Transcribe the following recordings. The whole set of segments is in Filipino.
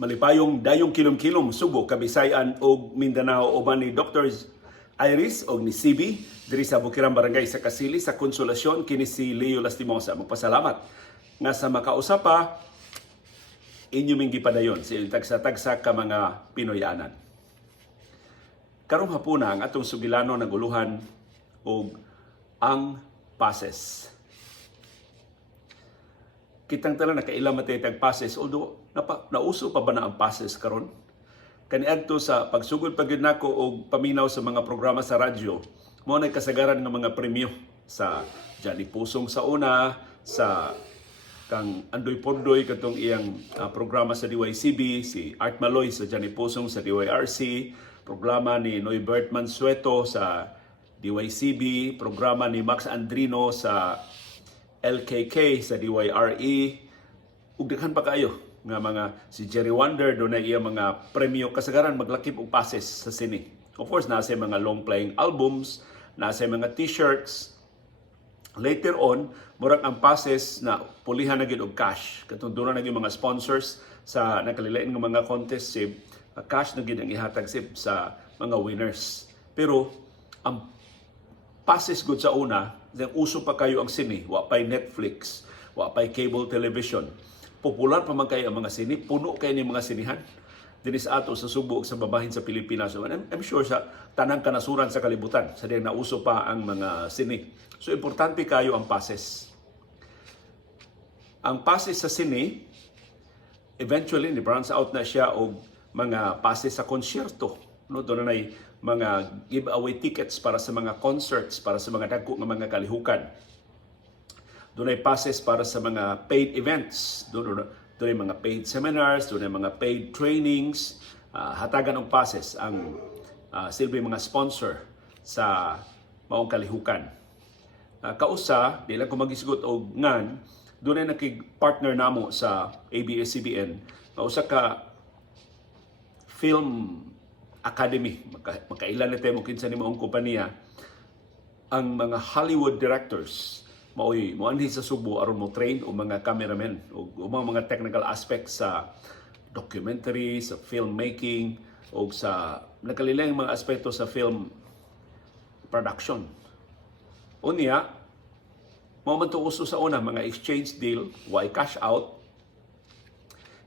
Malipayong dayong kilom-kilom Subo, Kabisayan ug Mindanao uban ni Dr. Iris og ni CB diri sa Bukirang Barangay sa Kasili sa Konsolasyon kini si Leo Lastimosa. Magpasalamat nga sa makausapa inyo ming gipadayon sa tagsa-tagsa ka mga Pinoyanan. Karong hapuna ang atong sugilano naguluhan og ang pases. Kitang tanan nakailang matay pases, although nauso pa ba na ang pases karon? Kaniadto sa pagsugod pagid nako og paminaw sa mga programa sa radyo, mo na kasagaran ng mga premyo sa Johnny Pusong sa una, sa kang Andoy Pordoy katong iyang programa sa DYCB, si Art Maloy sa Johnny Pusong sa DYRC, programa ni Noybert Mansueto sa DYCB, programa ni Max Andrino sa LKK sa DYRE, ug daghan pa kayo nga mga si Jerry Wonder do na iya mga premyo kasagaran maglakip og passes sa sine. Of course nasa mga long playing albums, nasa mga t-shirts. Later on, murag ang passes na pulihan na gid og cash. Katong doon na mga sponsors sa nakalilain nga mga contest si cash na gid ang ihatag sa mga winners. Pero ang passes gud sa una, uso pa kayo ang sine, wa pay Netflix, wa pay cable television. Popular pa man kayo ang mga sine, puno kayo ni mga sinihan. Dinis ato sa Subo ug sa babahin sa Pilipinas. So, I'm sure sa tanang kanasuran sa kalibutan, sa diyan nauso pa ang mga sine. So importante kayo ang passes. Ang passes sa sine, eventually ni-branch out na siya og mga passes sa konsyerto. No, doon na mga giveaway tickets para sa mga concerts, para sa mga dagko nga mga kalihukan. Doon ay passes para sa mga paid events. Doon ay mga paid seminars, doon ay mga paid trainings. Hatagan ng passes ang silbi mga sponsor sa maong kalihukan. Kausa, di lang ko magisgot og ngan, doon ay nakig-partner namo sa ABS-CBN. Kausa ka Film Academy, makailan na tayo mo kinsa ni maong kompanya, ang mga Hollywood directors moanhi sa Subo aron mo train o mga cameramen o mga technical aspects sa documentary, sa filmmaking o sa nakalilang mga aspeto sa film production. Unya, mo man to uso sa una mga exchange deal, why cash out,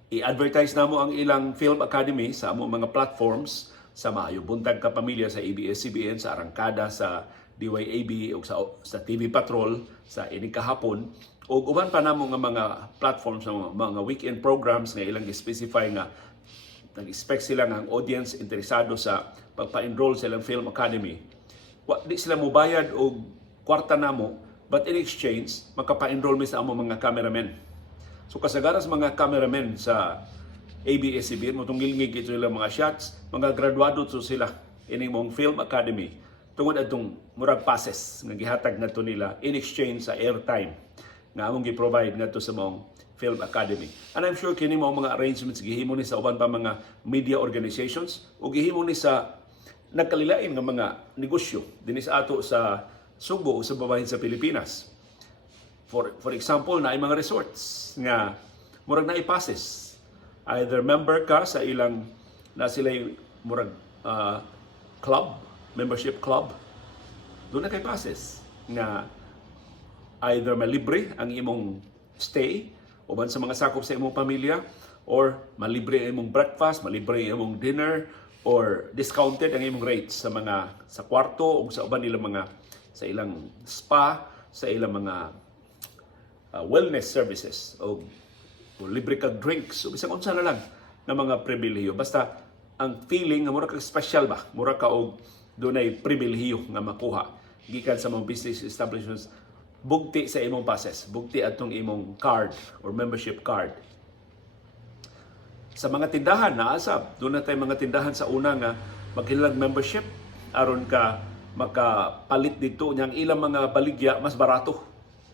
i-advertise namo ang ilang Film Academy sa among mga platforms sa Maayo Buntag ka Pamilya sa ABS-CBN, sa Arangkada sa DYAB o sa TV Patrol sa Ini Kahapon o uban pa namo nga mga platforms ng mga weekend programs nga ilang specify nga nag-expect sila nga ang audience interesado sa pagpa-enroll sa ilang Film Academy. Di sila mobayad og kwarta namo, but in exchange makapa-enroll mi sa among mga cameramen. So kasagaran sa mga cameramen sa ABS-CBN, mo tunggilngig ito sila mga shots, mga graduado so sila ining mong Film Academy tungod atong murag passes nga gihatag ngadto nila in exchange sa airtime nga among gi-provide ngadto sa mong Film Academy. And I'm sure kini mo mga arrangements gihimo ni sa uban pa mga media organizations o gihimo ni sa nagkalilain nga mga negosyo dinhi sa ato sa Subo o sa babahin sa Pilipinas. For example, na ay mga resorts nga murag na passes. Either member ka sa ilang na sila murag club, membership club, doon na kay passes nga either malibre ang imong stay uban sa mga sakop sa imong pamilya or malibre ang imong breakfast, malibre ang imong dinner or discounted ang imong rates sa kwarto o sa uban nila mga sa ilang spa, sa ilang mga wellness services o libre kag drinks o bisag unsa na lang nga mga pribilehiyo. Basta ang feeling nga mura ka special ba, mura ka og dunay pribilehiyo nga makuha gikan sa mga business establishments, bugti sa imong passes, bugti atong imong card or membership card. Sa mga tindahan naasab, doon na tayo mga tindahan sa una nga maghilag membership aron ka makapalit dito niyang ilang mga baligya mas barato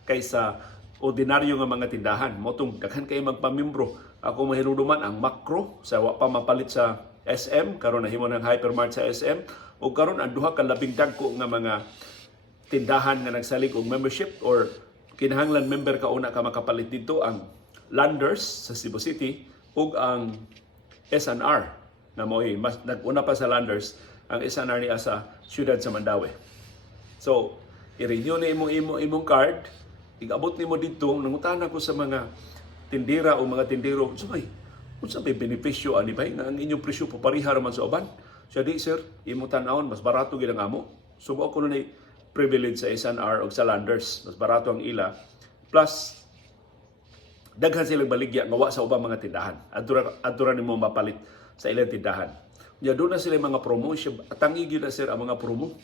kaysa ordinaryo nga mga tindahan. Motong daghan kayo magpamimbro. Ako mahinuduman ang Makro sa wa pa mapalit sa SM, karon nahimo ng Hypermart sa SM, o karon ang duha ka labing dagko nga mga tindahan nga nagsalig og membership or kinahanglan member ka una ka makapalit dito ang Landers sa Cebu City ug ang SNR na mo'y mas naguna pa sa Landers ang SNR niya sa siyudad sa Mandaue. So, i-renew na imong card, igabot nimo dito, nangutana ko sa mga tindira o mga tindero, unsa may benepisyo ani bay nga ang inyong presyo pareha man sa uban? Siya di sir, imo tan-awon mas barato gid ang amo. Subo ko na privilege sa SNR o sa Landers, mas barato ang ila. Plus daghan silang baligya nga wa sa ubang mga tindahan. Adura nimo mapalit sa ilang tindahan. Nya doon na sila mga promo, tangi gyud na sir ang mga promo.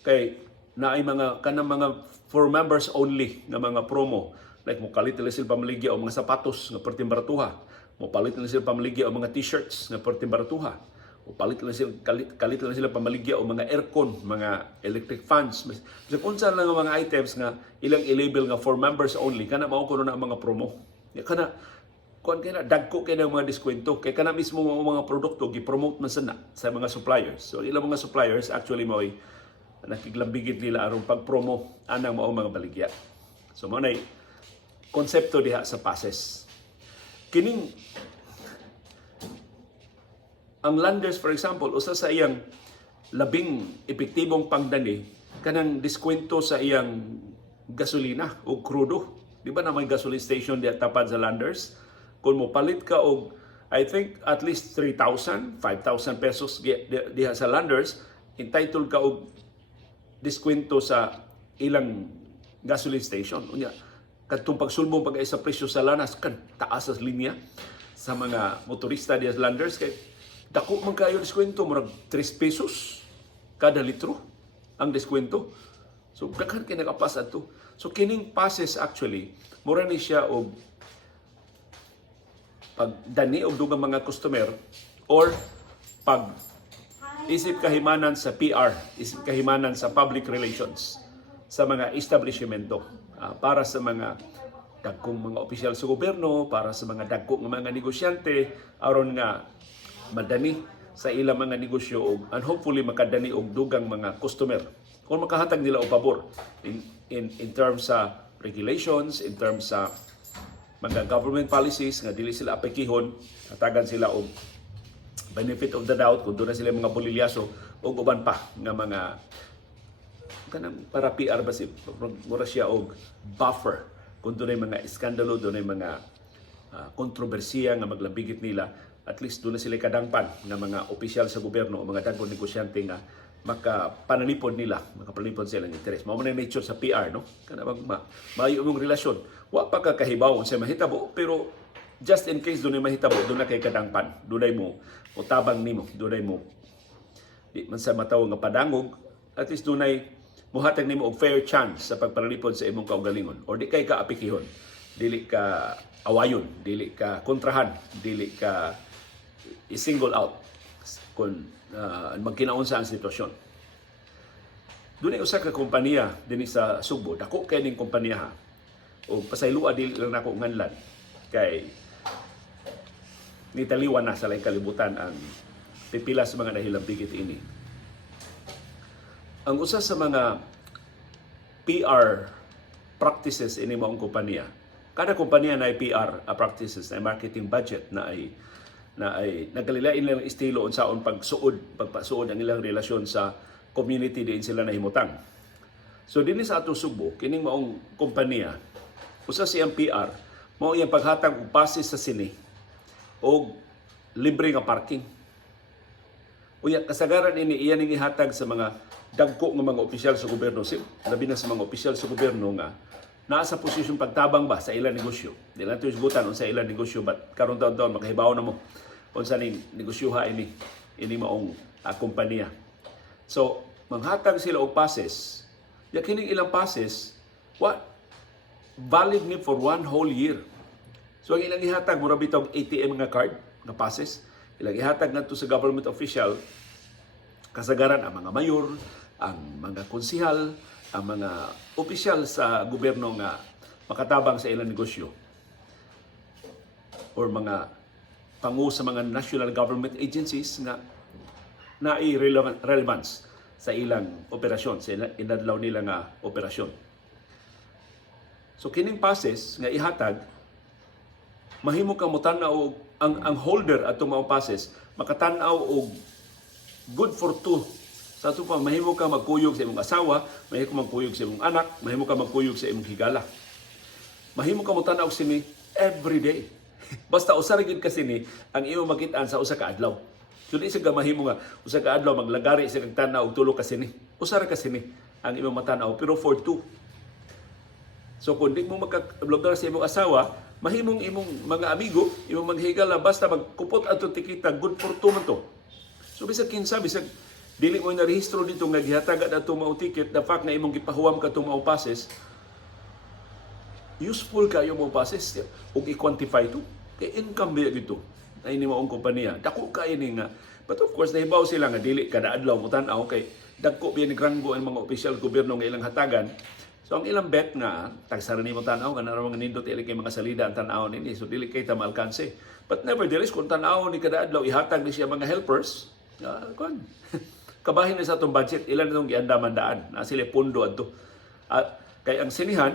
Kay naay mga kanang mga for members only nga mga promo. Like mo kalit nila sila pamaligya o mga sapatos nga perting baratuha. Mo palit nila sila pamaligya o mga t-shirts nga perting baratuha. O palit nila sila kalit nila sila pamaligya o mga aircon, mga electric fans. Kasi kung saan lang ang mga items nga ilang i-label nga for members only, kana mao kuno na ang mga promo. Kana kuan kay na dagko kay ng mga diskwento kay kana mismo mga produkto gi-promote man sa mga suppliers. So ilang mga suppliers actually mo'y nakiglambigit nila aron pag-promo anang mao mga baligya. So mao nay konsepto diha sa passes. Kining ang Landers for example, usa sa iyang labing epektibong pangdani kanang diskwento sa iyang gasolina o krudo. Di ba na may gasoline station diha tapad sa Landers? Kung mo palit ka og I think at least 3,000, 5,000 pesos diha sa Landers, entitled ka og diskwento sa ilang gasoline station. Unya, kadtong pagsulbong pag sa presyo sa lanas kan taas sa linya sa mga motorista diha sa Landers kay dako man kayo diskwento murag 3 pesos kada litro ang diskwento. So daghan kay nakapas adto. So kining passes actually mura ni siya og pagdani og dugang mga customer or pag isip kahimanan sa PR, isip kahimanan sa public relations sa mga establishmento para sa mga dagkong mga opisyal sa gobyerno, para sa mga dagkong mga negosyante aron nga madani sa ilang mga negosyo and hopefully makadani og dugang mga customer kung makahatag nila og pabor in terms sa regulations, in terms sa mga government policies nga dili sila apekihon, hatagan sila og benefit of the doubt kung doon na sila mga bolilyaso o uban pa nga mga kanang para PR ba si mura siya og buffer kung doon ay mga iskandalo, doon ay mga kontrobersiya nga maglambigit nila, at least doon na sila kadangpan nga mga opisyal sa gobyerno o mga dagkong negosyante nga makapanalipod sila ng interes. Mao man ang nature sa PR, no? Kana bang maayo mong relasyon. Wa pa ka kahibaw sa mahitabo, pero just in case doon ay mahitabo, doon na kay kadangpan, doon ay mo o tabang nimo, doon ay mo di man sa mataw nga padangog, at least doon ay muhatag nimo og fair chance sa pagpanalipod sa imong kaugalingon, or di kay ka apikihon, dili ka awayon, dili ka kontrahan, dili ka i-single out kung magkinaunsa ang sitwasyon. Doon ay usa ka kompanya din sa Subo, dako kay ning kompanya ha, o pasaylua dili lang nako nganlan kay nitaliwan na sa laing kalibutan ang pipila sa mga nahilambigit ini. Ang usa sa mga PR practices ini maong kompanya, kada kompanya na ay PR practices, na marketing budget, na ay nagkalilain nilang estilo unsaon pagpasuod ang ilang relasyon sa community diin sila nahimutang. So dinhi sa ato Subo, kining maong kompanya, usa siyang PR, mao iyang paghatag og pases sa sine o libre nga parking. Unya kasagaran ini iyan ning ihatag sa mga dagko nga mga opisyal sa gobyerno, labi na sa mga opisyal sa gobyerno nga naa sa posisyon pagtabang ba sa ilang negosyo. Di lang ito isgutan unsa ilang negosyo, but karon taon makahibaw na mo unsa ning negosyoha ini maong kompanya. So manghatag sila og passes. Ya kining ilang passes valid ni for 1 whole year. So ang ilang ihatag mura bitog ATM nga card nga passes, ilang ihatag ngadto sa government official, kasagaran ang mga mayor, ang mga konsihal, ang mga opisyal sa gobyerno nga makatabang sa ilang negosyo, or mga pangu sa mga national government agencies nga naay relevance sa ilang operasyon, sa inadlaw nila nga operasyon. So kining passes nga ihatag mahimo ka mo tan-aw ang holder atong mga passes makatan-aw og good for two. Sa ito pa, mahimo ka magkuyog sa imong asawa, mahimo ka magkuyog sa imong anak, mahimo ka magkuyog sa imong higala. Mahimo ka mo tan-aw sini every day. Basta usa ra gyud kasi ni ang imong makit-an sa usa ka adlaw. So di sa mahimo nga usa ka adlaw maglagari sa kag tan-aw og tulo ka sini. Usa ra ka sini ang imong matanaw pero for two. So kung di mo magka-vlogger sa imong asawa, mahimong imong mga amigo, imong mga higala basta magkupot ato tikita good for two man to. So bisag kinsa bisag dili mo na rehistro dito nga gihatag ato mao ticket, the fact na imong gipahuwam ka mao passes, useful kayo mao passes ug i-quantify to. Kay income ba gito ay ni maong kompanya. Dako kay ni nga. But of course nahibaw sila nga dili kada adlaw mo tan-aw kay dagko biya ni granggo ang mga opisyal gobyerno nga ilang hatagan. So ang ilang bet nga tagsara nimo tan-aw kana ra mga nindot ili kay mga salida ang tan-aw nini, so dili kay ta maalkanse. But nevertheless kung tan-aw ni kada adlaw ihatag ni siya mga helpers, kon kabahin na sa atong budget ilan itong giandaman-daan na sila pundo adto. Kay ang sinihan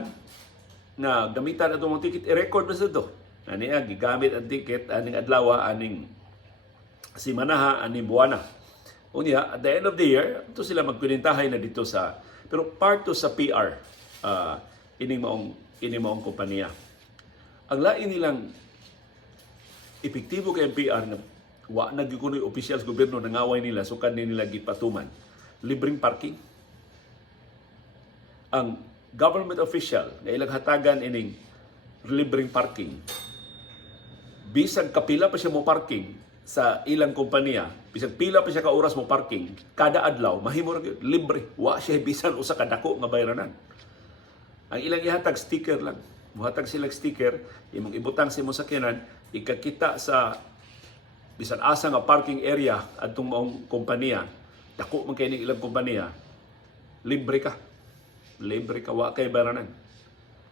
na gamitan atong mga ticket i-record na sa to. Ani gigamit ang ticket aning adlaw aning simanaha aning buwana. Unya at the end of the year ito sila magkunintahay na dito sa pero part to sa PR ining maong kompanya. Ang lain nilang epektibo kay PR na wa nagikunoy opisyal sa gobyerno nangaway nila so kan nila gipatuman libreng parking. Ang government official na ilang hatagan ining libreng parking bisag kapila pa siya mo parking sa ilang kompanya, bisag pila pa siya ka oras mo parking kada adlaw mahimo ra libre, wa siya bisan usa ka dako nga bayranan. Ang ilang ihatag sticker lang, muhatag sila sticker imong ibutang sa imong sakyanan ikakita sa bisan asa nga parking area adtong maong kompanya, dako man kay ning ilang kompanya, libre ka wa kay bayranan.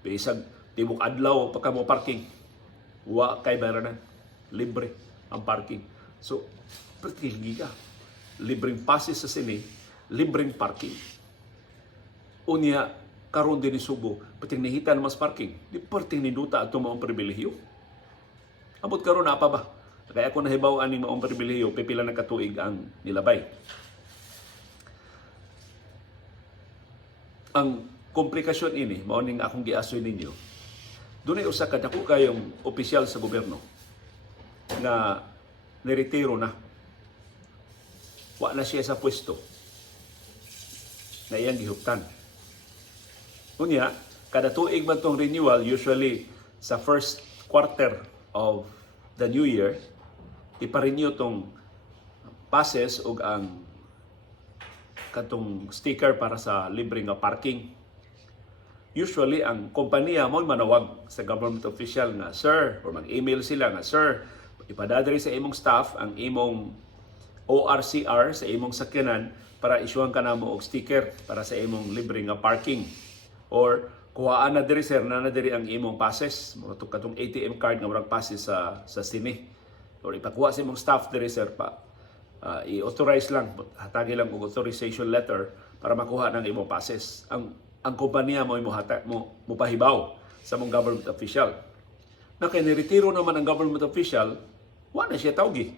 Bisag tibok adlaw pa ka mo parking, wa kay bayranan, libre ang parking. So pertilgi ka, libreng passes sa sini, libreng parking. Unya karon din ni Subo pating nahitan mas parking di perting ninduta atong maong pribilehiyo. Abot karon na pa ba kaya ako nahibaw ani maong pribilehiyo pipila na katuig ang nilabay. Ang komplikasyon ini mao ning akong giasoy ninyo. Dunay usa ka dako kayong opisyal sa gobyerno na niretiro na. Wa na siya sa pwesto na iyang gihuptan. Unya, kada tuig man tong renewal, usually sa first quarter of the new year, ipa-renew tong passes ug ang katong sticker para sa libre nga parking. Usually, ang kompanya mo manawag sa government official nga, sir, or mag-email sila nga, sir, ipadadari sa imong staff ang imong ORCR sa imong sakyanan para isyuhan ka na mo og sticker para sa imong libre nga parking. Or kuhaan na diri sir na diri ang imong passes, mo katong ATM card nga murag passes sa sini. Or ipakuha sa imong staff diri sir pa i-authorize lang, hatagi lang og authorization letter para makuha ng imong passes. Ang kompanya mo mo pahibaw sa mong government official. Na kay niretiro naman ang government official, wa na siya tawgi.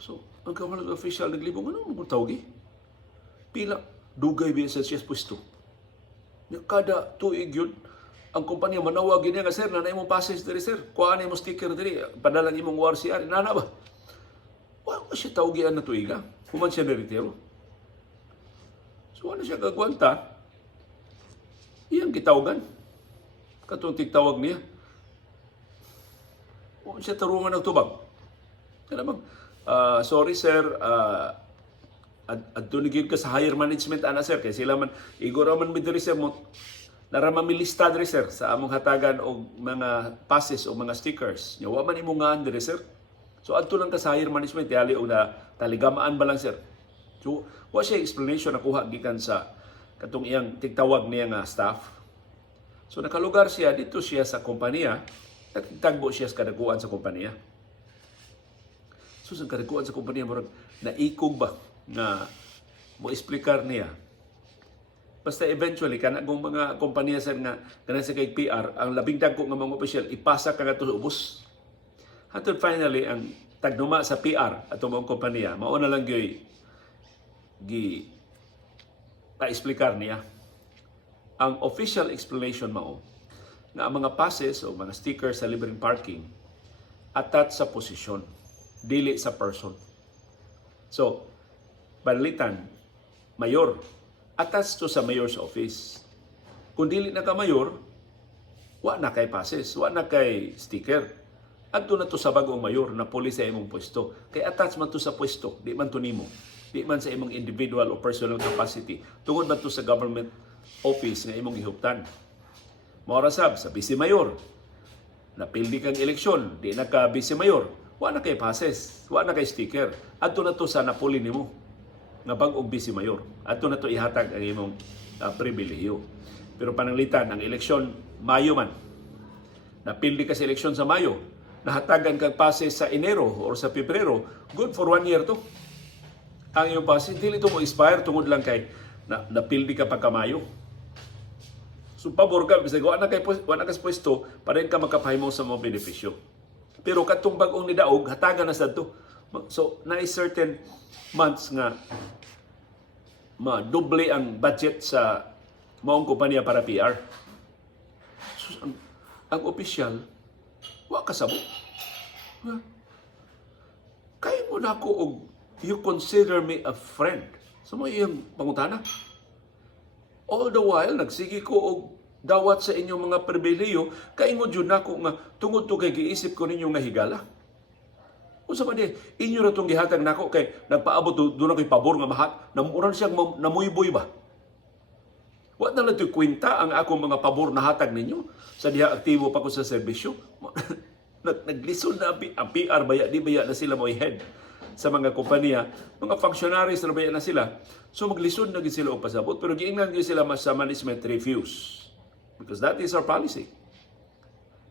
So, ang government official naglibong ano mo tawgi? Pila dugay biya sa siya pwesto. Kada tuig yun, ang kumpanya manawag niya nga, sir, nanay mong passes diri, sir. Kuhaan mo sticker diri, padalang imong ORCR. Nana ba? Wala siya tawgian na tuiga. Kuman siya niretiro. So, ano siya gagwanta? Iyang gitawagan. Katong tigtawag niya. O siya tarungan ng tubag. Kaya naman, sorry, sir, at tunigid ka sa higher management ana sir kay sila man iguro man midiri sir mo narama mi lista diri sir sa among hatagan og mga passes o mga stickers nya wa man imo ngaan diri sir. So adto lang ka sa higher management yali og na taligamaan ba lang sir. So wa siya explanation nakuha gikan sa katong iyang tigtawag niya nga staff. So nakalugar siya dito siya sa kompanya, nagtagbo siya sa kadaguan sa kompanya. So sa kadaguan sa kompanya murag naikog ba nga mo explicar niya Basta eventually kana kung mga kompanya sa nga kanang sa kay PR ang labing dagko nga mga opisyal ipasa ka ngadto sa ubos. Hantod finally ang tagduma sa PR ato mga kompanya mao na lang gi pa-explicar niya. Ang official explanation mao na ang mga passes o mga stickers sa libreng parking attached sa posisyon, dili sa person. So, banlitan, mayor, attached to sa mayor's office. Kung dili na ka mayor, wa na kay passes, wa na kay sticker. Adto na to sa bagong mayor na puli sa imong pwesto. Kay attached man to sa pwesto, di man to nimo. Di man sa imong individual o personal capacity. Tungod man to sa government office nga imong gihuptan. Maura sab sa vice mayor, napildi kang eleksyon, di na ka vice mayor, wa na kay passes, wa na kay sticker. Adto na to sa napuli nimo nga bag-ong vice mayor. Adto na to ihatag ang imong pribilehiyo. Pero pananglitan ang eleksyon Mayo man. Napildi ka sa eleksyon sa Mayo, nahatagan kag passes sa Enero or sa Pebrero, good for 1 year to. Ang iyong passes dili to mo expire tungod lang kay napildi ka pagka Mayo. So pabor ka bisag wa na kay pwesto para ka makapahimo sa mga benepisyo. Pero katong bag-ong nidaog hatagan na sad to. So na certain months nga ma-double ang budget sa maong kompanya para PR. So, ang opisyal wa kasabot. Kaya mo na ako og you consider me a friend. So mo iyang pangutana. All the while, nagsigi ko og dawat sa inyong mga pribileyo, kaingon jud nako nga tungod to kay giisip ko ninyo nga higala. Unsa man di, inyo ra tong gihatag nako kay nagpaabot do na koy pabor nga mahat, namuran siyang namuyboy ba? Wa na lang kwenta ang akong mga pabor na hatag ninyo sa diha aktibo pa ko sa serbisyo. Naglisod na ang PR baya di baya na sila mo head sa mga kompanya, mga functionaries na baya na sila. So maglisod na gid sila og pasabot pero giingnan gyud sila sa management refuse because that is our policy.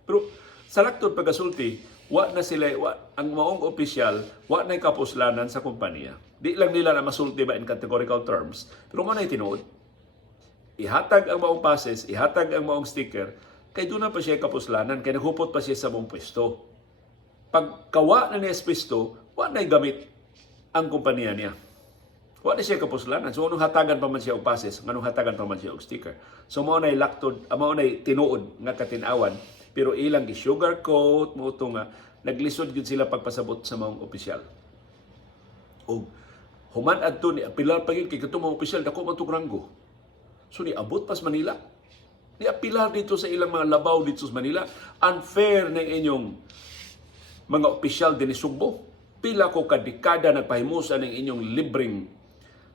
Pero sa laktod pagasulti, wa na sila ang maong opisyal wa na kapuslanan sa kompanya. Di lang nila na masulti ba in categorical terms, pero mo na tinuod. Ihatag ang maong passes, ihatag ang maong sticker, kay doon na pa siya kapuslanan, kay naghupot pa siya sa mong pwesto. Pagkawa na niya sa pwesto, wa na gamit ang kompanya niya. Wa na siya kapuslanan. So, anong hatagan pa man siya og passes, anong hatagan pa man siya og sticker. So, mao nay laktod, mao nay tinuod nga katinawan, pero ilang gi-sugarcoat, mo ito nga, naglisod gid sila pagpasabot sa maong opisyal. O, human adto ni apilar pagin kay katong mga opisyal, dako man itong ranggo. So, niabot pas Manila. Niapilar dito sa ilang mga labaw dito sa Manila. Unfair na inyong mga opisyal din ni Sugbo. Pila ko kadekada nagpahimusa ng inyong libreng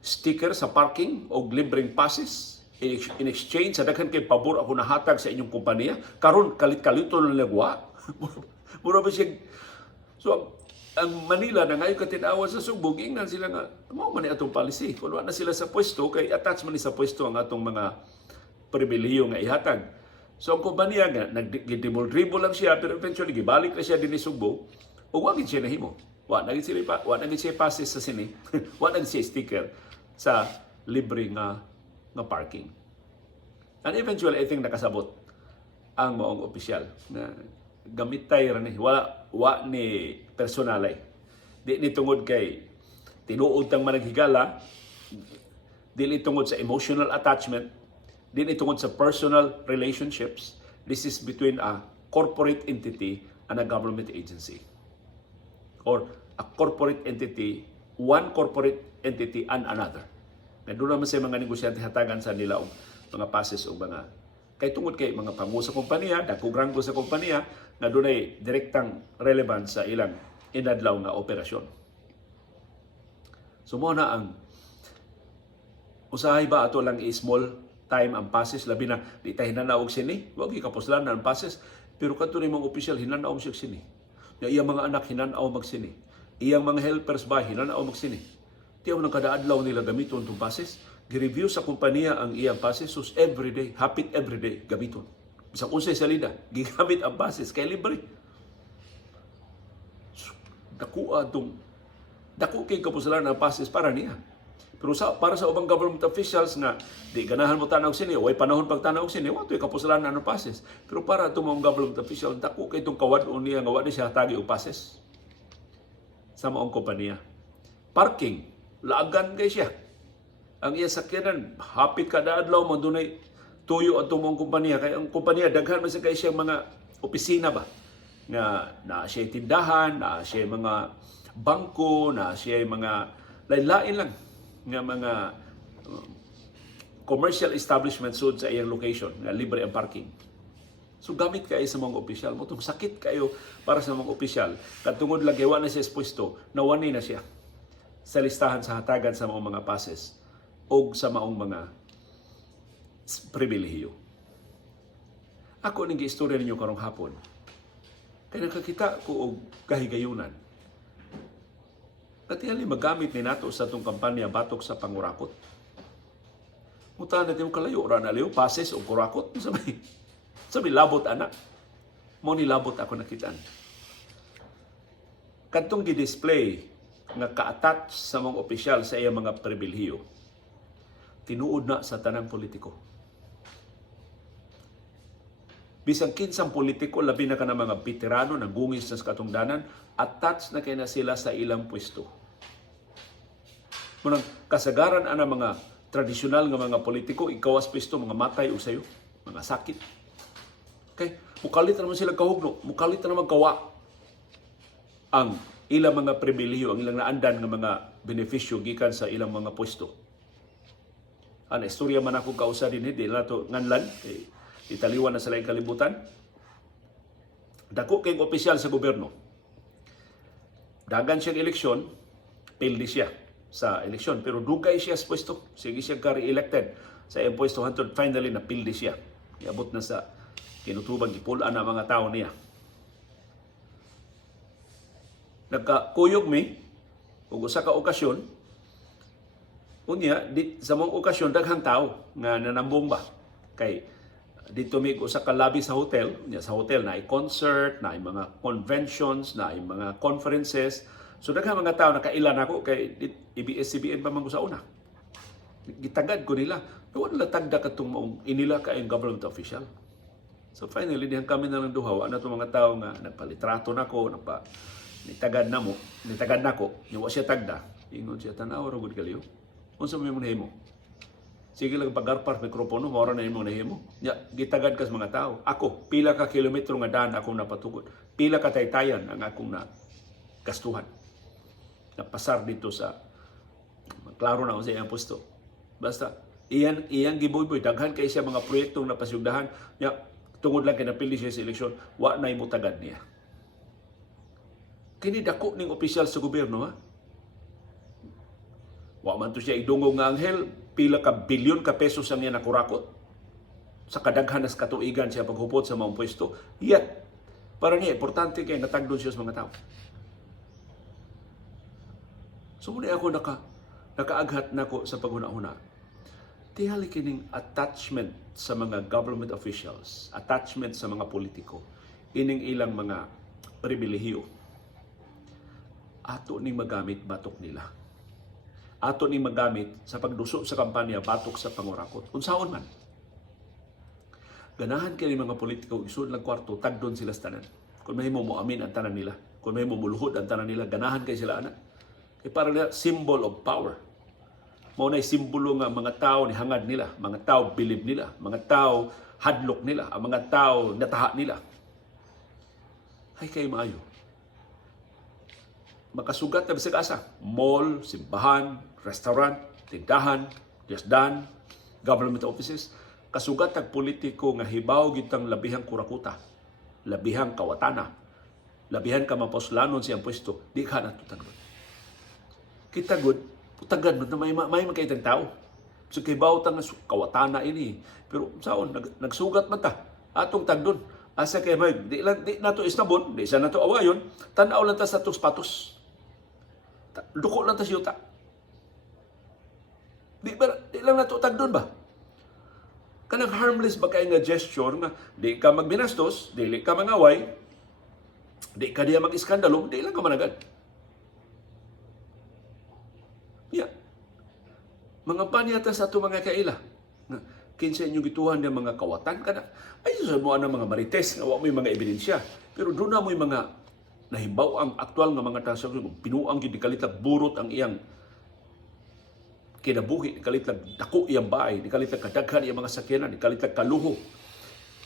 sticker sa parking o libreng passes in exchange sa daghan kay pabor ako nahatag sa inyong kompanya. Karon kalit-kalito na nagwa. Mura ba siya? So, ang Manila na ngayon katinawan sa Sugbo, giingnan sila nga, mao man ni atong policy. Kung na sila sa pwesto, kay attach man ni sa pwesto ang atong mga pribilehiyo nga ihatag. So, ang kompanya nga, nag-dribble lang siya, pero eventually, gibalik na siya din ni Sugbo, o wagin siya nahimo. Wa na gid siya passes sa sini. Wa na gid siya sticker sa libre nga parking. And eventually, I think nakasabot ang maong opisyal na gamitay ra ni wa ni personalay. Di ni tungod kay tinuod tang managhigala, di ni tungod sa emotional attachment, di ni tungod sa personal relationships. This is between a corporate entity and a government agency. Or a corporate entity, one corporate entity and another. Na doon naman sa mga negosyante hatagan sa nila og mga passes o mga kay tungod kay mga pangu sa kompanya, dakong ranggo sa kompanya na dunay direktang relevance sa ilang inadlaw nga operasyon. So mo na ang usahay ba ato lang small time ang passes labi na di ta hinanaog sini, wag gikapuslan na ang passes, pero kadto ni mga opisyal hinanaog siya sini. Na iyang mga anak hinanaw magsini. Iyang mga helpers ba hinanaw magsini. Tiyaw nang kada adlaw nila gamiton itong passes. Gi-review sa kompanya ang iyang passes. So everyday, hapit everyday, gamiton. Bisang unsay salida, gigamit ang passes kay libre. So, dako kay kapuslanan ang passes para niya. Pero para sa ubang government officials nga di ganahan mo tanaw sini, way panahon pag tanaw sini, wa to'y kapusalanan ano passes. Pero para itong mga government official, dako kay itong kawad-on niya nga wa ni siya tagi og passes sa maong kompanya. Parking, laagan kay siya. Ang iya sakyanan, hapit kada adlaw man dunay tuyo at tumong kompanya. Kaya ang kompanya, daghan man sa kay siyang mga opisina ba? Nga na siya tindahan, na siya mga bangko, na siya mga lain-lain lang nga mga commercial establishment sud sa iyang location nga libre ang parking. So gamit kayo sa mga opisyal mo. Itong sakit kayo para sa mga opisyal. Katungod lang gawa na siya sa pwesto, nawani na siya sa listahan sa hatagan sa mga passes o sa maong mga pribilehiyo. Ako ning giistorya ninyo karong hapon. Kaya nakakita ko og kahigayunan. Katiyali magamit ni nato sa itong kampanya batok sa pangurakot. Muta natin yung kalayo, ranaliyo, pases o kurakot. Sabi labot anak. Mo ni labot ako nakitaan. Kadtong gi-display nga ka-attach sa mga opisyal sa iyang mga pribilehiyo, tinuod na sa tanang politiko. Bisang kinsang politiko, labi na ka ng mga veterano, nagungis na sa katungdanan, attached na kayo na sila sa ilang pwesto. Munang kasagaran ang mga tradisyonal nga mga politiko, ikawas pwesto, mga matay o sayo, mga sakit. Okay? Mukalit naman sila kahugno, mukalit naman kawa ang ilang mga pribilehiyo, ang ilang naandan nga mga benepisyo gikan sa ilang mga pwesto. Ang istorya man ako kausa din, di na ito nganlan, kay italiwan na sila yung kalibutan. Dako kayong opisyal sa gobyerno. Dagan siyang eleksyon, pildi siya sa eleksyon. Pero dugay siya sa pwesto. Sige siya ka-re-elected sa iyang pwesto. Hantod finally na pildi siya. Iabot na sa kinutubang ipulaan ng mga tao niya. Nagkakuyog mi, kung usa ka okasyon, unya, sa mga okasyon, daghang tao nga nanambong ba? Kay dito may usa ka lobby sa hotel, sa hotel na ay concert, na ay mga conventions, na ay mga conferences. So daghang mga tao nakailan ako kay ABS-CBN pa man ko sa una. Gitagad ko nila. Wala tagda katong maong inila kayong government official. So finally dihan kami na lang duha na itong mga tao nga nagpalitrato nako, nitagad nako, wa siya tagda. Ingon siya tanaw ra gud kaliyo. Unsa may nahimo? Sige lang pagarpar mikropono, mora na imong nahimo. Ya, gitagad ka sa mga tao. Ako, pila ka kilometro nga daan akong napatugod. Pila ka taytayan ang akong na gastuhan. Napasar dito sa klaro na sa iyang pusto. Basta, iyang giboy-boy. Daghan kay siya mga proyektong napasugdahan. Ya, tungod lang kay napili siya sa eleksyon, wa na imutagad niya. Kini dako ning opisyal sa gobyerno, ha? Wa man to siya idungog nga anghel, pila ka bilyon ka pesos ang niya nakurakot sa kadaghan nas katuigan siya paghupot sa maong pwesto. Yet, para niya, importante kay natagdon siya sa mga tao. So, muna ako nakaaghat nako sa paghuna-huna. Tihali kining attachment sa mga government officials, attachment sa mga politiko, ining ilang mga pribilehiyo. Ato ning magamit batok nila. Ato ni magamit sa pagduso sa kampanya batok sa pangurakot. Unsaon man. Ganahan kay mga politiko isud lang kwarto tagdon sila sa tanan. Kung mahimo mo amin ang tanan nila, kung mahimo muluhod ang tanan nila, ganahan kay sila ana. Kay para nila symbol of power. Mao nay simbolo nga mga tao ni hangad nila, mga tao bilib nila, mga tao hadlok nila, ang mga tao nataha nila. Hay kay maayo. Makasugat na bisag asa. Mall, simbahan, restaurant, tindahan, yasdan, government offices. Kasugat ang politiko nga hibaw gitang labihang kurakuta, labihang kawatana, labihan ka maposlanon siyang pwesto, di ka natutagod. Kita good, putagad na may magkaitang tao. So hibaw tang kawatana ini. Pero saon, nagsugat man ta. Atong tagdon. Asa kay may, di na to isnabon, di sa na to awayon, tanaw lang ta sa itong spatos. Duko lang ta si yuta. Di lang natutag doon ba? Kanang harmless ba kayo nga gesture nga di ka magbinastos, di ka mangaway, di ka diya mag-iskandalo, di lang ka managad. Yeah. Mga panyata sa ato mga kaila. Nga, kinsa inyong gituhan ng mga kawatan kada. Ay sa mo ang mga marites nga wa mo mga ebidensya. Pero doon na mo mga nahibaw ang aktual nga mga transaksyon. Pinuang gid kalitag burot ang iyang kinabuhi, kalitag dako iyang bahay, kalitag kadaghan iyang mga sakyanan, kalitag kaluho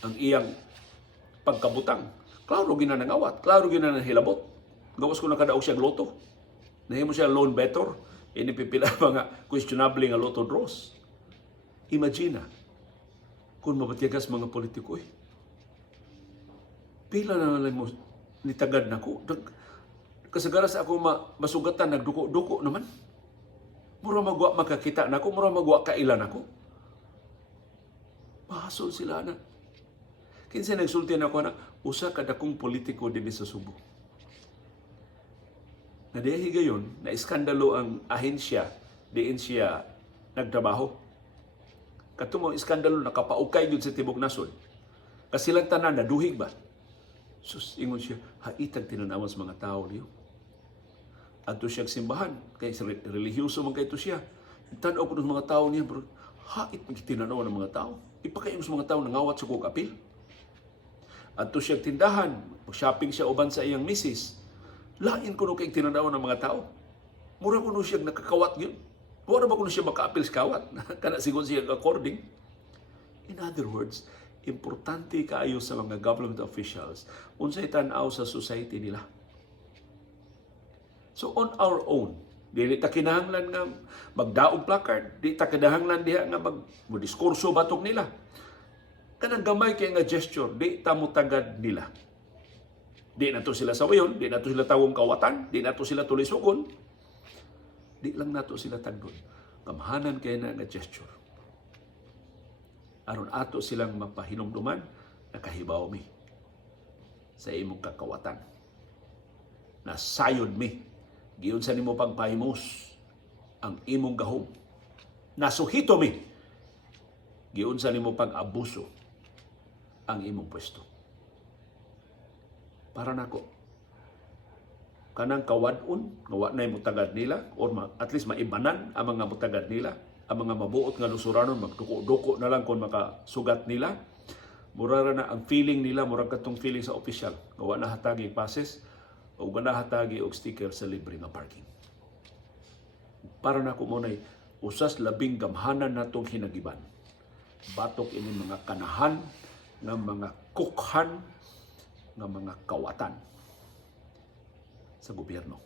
ang iyang pagkabutang. Klaro ginanangawat, klaro ginanahilabot. Gawas ko na kadaog siya loto. Nahimo siya loan better. Inipipila mga questionable nga loto draws. Imagine kung mabatigas mga politiko pila na lang mo nitagad na ko. Kasagaras ako masugatan, nagduko-duko naman. Mura magwa makakita na ko, mura magwa kailan ako. Mahasol sila na. Kinsa nagsulti na ako na, usa kada kong politiko din sa Subo. Na dahil gayon, na iskandalo ang ahensya, diin siya nagtrabaho. Katong iskandalo nakapaukay yun sa Tibok Nasod. Kasilang tanan, naduhig ba? Sus, ingon siya, haitag tinanawan sa mga tao niyo. Adto siya simbahan, kay religyoso man kay to siya. Tanaw ko ng mga tao niya, bro, hait tinanawan ng mga tao. Ipakayon sa mga tao nangawat sa kong apil. Adto siya tindahan, shopping siya uban sa iyang misis. Lain ko no kay tinanawan ng mga tao. Mura ko no siya nakakawat yun. Wala ba ko no siya makaapil sa kawat? Kana sigon siya according. In other words, importante kaayo sa mga government officials unsay tan-aw sa society nila. So on our own, dili ta kinahanglan nga magdaog placard, di ta kinahanglan diha nga magdiskurso batok nila. Kanang gamay kay nga gesture, di ta mutagad nila. Di na to sila sawayon, di na to sila tawong kawatan, di na to sila tulisukon. Di lang nato sila tagdon. Kamahanan kay na nga gesture. Aron ato silang mapahinumduman, nakahibaw mi sa imong kakawatan. Nasayod mi. Giyon sa nimo pagpahimos ang imong gahom. Nasuhito mi. Giyon sa nimo pag-abuso ang imong pwesto. Para nako, kanang kawadon nga wa nay mutagad nila or at least maibanan ang mga mutagad nila, ang mga mabuot nga lusuranon magduko-duko na lang kung makasugat nila. Mura na ang feeling nila, mura katong feeling sa opisyal nga wa na hatagi passes o wala hatagi og sticker sa libre nga parking. Para nako mo nay usas labing gamhanan natong hinagiban. Batok ini mga kanahan nga mga kukhan nga mga kawatan sa gobyerno.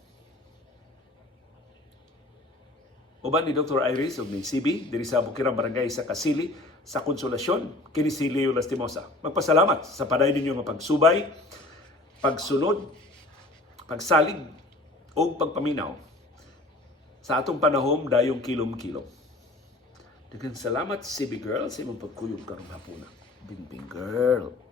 Uban ni Dr. Iris ug ni CB diri sa Bukirang Barangay sa Kasili sa Konsolasyon kini si Leo Lastimosa. Magpasalamat sa paday ninyo nga pagsubay, pagsunod, pagsalig o pagpaminaw sa atong panahom dayong kilom-kilom. Daghang salamat CB girl sa imong pagkuyog karong hapuna. Bingbing girl.